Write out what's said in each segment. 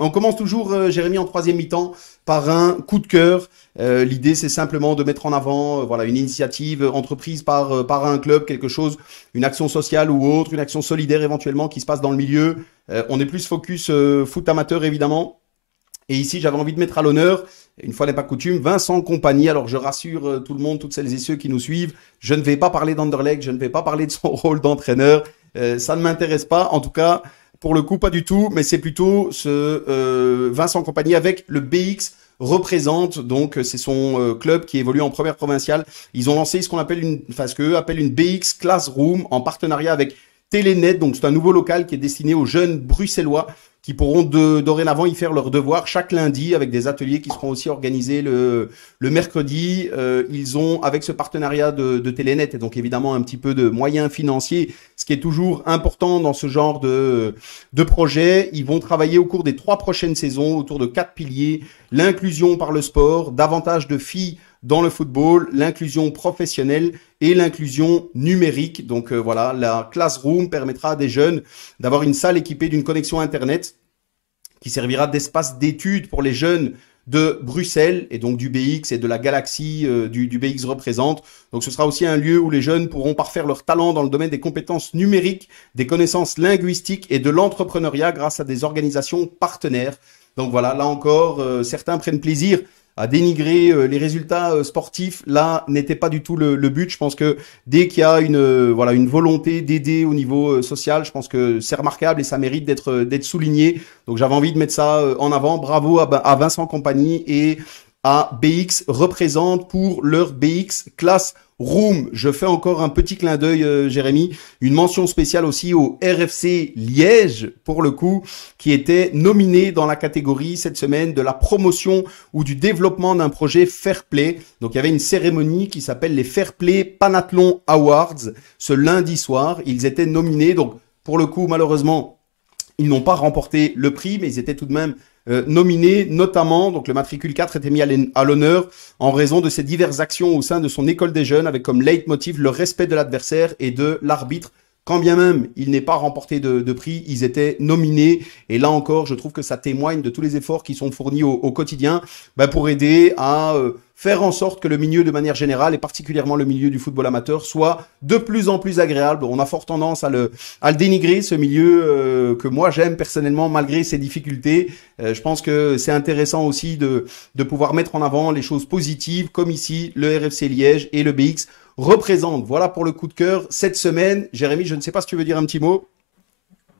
On commence toujours, Jérémy, en troisième mi-temps par un coup de cœur. L'idée, c'est simplement de mettre en avant voilà, une initiative entreprise par un club, quelque chose, une action sociale ou autre, une action solidaire éventuellement qui se passe dans le milieu. On est plus focus foot amateur, évidemment. Et ici, j'avais envie de mettre à l'honneur, une fois n'est pas coutume, Vincent Compagnie. Alors, je rassure tout le monde, toutes celles et ceux qui nous suivent, je ne vais pas parler d'Anderlecht, je ne vais pas parler de son rôle d'entraîneur. Ça ne m'intéresse pas. En tout cas, pour le coup, pas du tout. Mais c'est plutôt ce Vincent Compagnie avec le BX représente. Donc, c'est son club qui évolue en première provinciale. Ils ont lancé ce qu'on appelle enfin, ce qu'eux appellent une BX Classroom en partenariat avec Télénet. Donc, c'est un nouveau local qui est destiné aux jeunes bruxellois qui pourront dorénavant y faire leurs devoirs chaque lundi avec des ateliers qui seront aussi organisés le mercredi. Ils ont, avec ce partenariat de Télénet et donc évidemment un petit peu de moyens financiers, ce qui est toujours important dans ce genre de projet, ils vont travailler au cours des 3 prochaines saisons autour de 4 piliers: l'inclusion par le sport, davantage de filles dans le football, l'inclusion professionnelle et l'inclusion numérique. Donc voilà, la Classroom permettra à des jeunes d'avoir une salle équipée d'une connexion Internet qui servira d'espace d'études pour les jeunes de Bruxelles et donc du BX et de la galaxie du BX représente. Donc ce sera aussi un lieu où les jeunes pourront parfaire leur talent dans le domaine des compétences numériques, des connaissances linguistiques et de l'entrepreneuriat grâce à des organisations partenaires. Donc voilà, là encore, certains prennent plaisir à dénigrer les résultats sportifs. Là, n'était pas du tout le but. Je pense que dès qu'il y a voilà, une volonté d'aider au niveau social, je pense que c'est remarquable et ça mérite d'être souligné. Donc j'avais envie de mettre ça en avant. Bravo à Vincent Compagnie et à BX représente pour leur BX Class Room. Je fais encore un petit clin d'œil, Jérémy. Une mention spéciale aussi au RFC Liège, pour le coup, qui était nominé dans la catégorie cette semaine de la promotion ou du développement d'un projet Fair Play. Donc il y avait une cérémonie qui s'appelle les Fair Play Panathlon Awards ce lundi soir. Ils étaient nominés. Donc pour le coup, malheureusement, ils n'ont pas remporté le prix, mais ils étaient tout de même nominés, notamment, donc le matricule 4 était mis à l'honneur en raison de ses diverses actions au sein de son école des jeunes, avec comme leitmotiv le respect de l'adversaire et de l'arbitre. Quand bien même il n'est pas remporté de prix, ils étaient nominés. Et là encore, je trouve que ça témoigne de tous les efforts qui sont fournis au quotidien pour aider à faire en sorte que le milieu de manière générale, et particulièrement le milieu du football amateur, soit de plus en plus agréable. On a fort tendance à le dénigrer, ce milieu que moi j'aime personnellement malgré ses difficultés. Je pense que c'est intéressant aussi de pouvoir mettre en avant les choses positives, comme ici le RFC Liège et le BX représente. Voilà pour le coup de cœur cette semaine. Jérémy, je ne sais pas si tu veux dire un petit mot.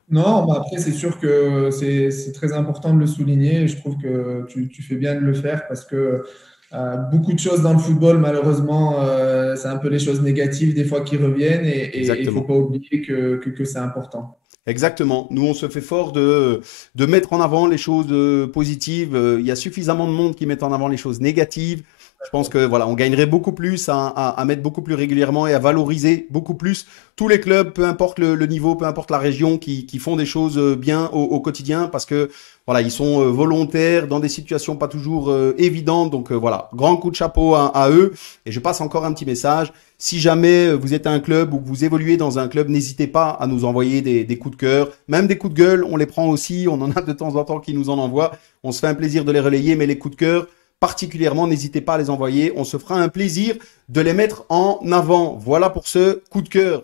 Non, mais après, c'est sûr que c'est très important de le souligner. Et je trouve que tu fais bien de le faire parce que beaucoup de choses dans le football, malheureusement, c'est un peu les choses négatives des fois qui reviennent et il ne faut Exactement. pas oublier que c'est important. Exactement. Nous, on se fait fort de mettre en avant les choses positives. Il y a suffisamment de monde qui met en avant les choses négatives. Je pense que voilà, on gagnerait beaucoup plus à mettre beaucoup plus régulièrement et à valoriser beaucoup plus tous les clubs, peu importe le niveau, peu importe la région, qui font des choses bien au quotidien parce que voilà, ils sont volontaires dans des situations pas toujours évidentes. Donc voilà, grand coup de chapeau à eux. Et je passe encore un petit message. Si jamais vous êtes un club ou que vous évoluez dans un club, n'hésitez pas à nous envoyer des coups de cœur, même des coups de gueule, on les prend aussi, on en a de temps en temps qui nous en envoient, on se fait un plaisir de les relayer, mais les coups de cœur, particulièrement, n'hésitez pas à les envoyer, on se fera un plaisir de les mettre en avant. Voilà pour ce coup de cœur.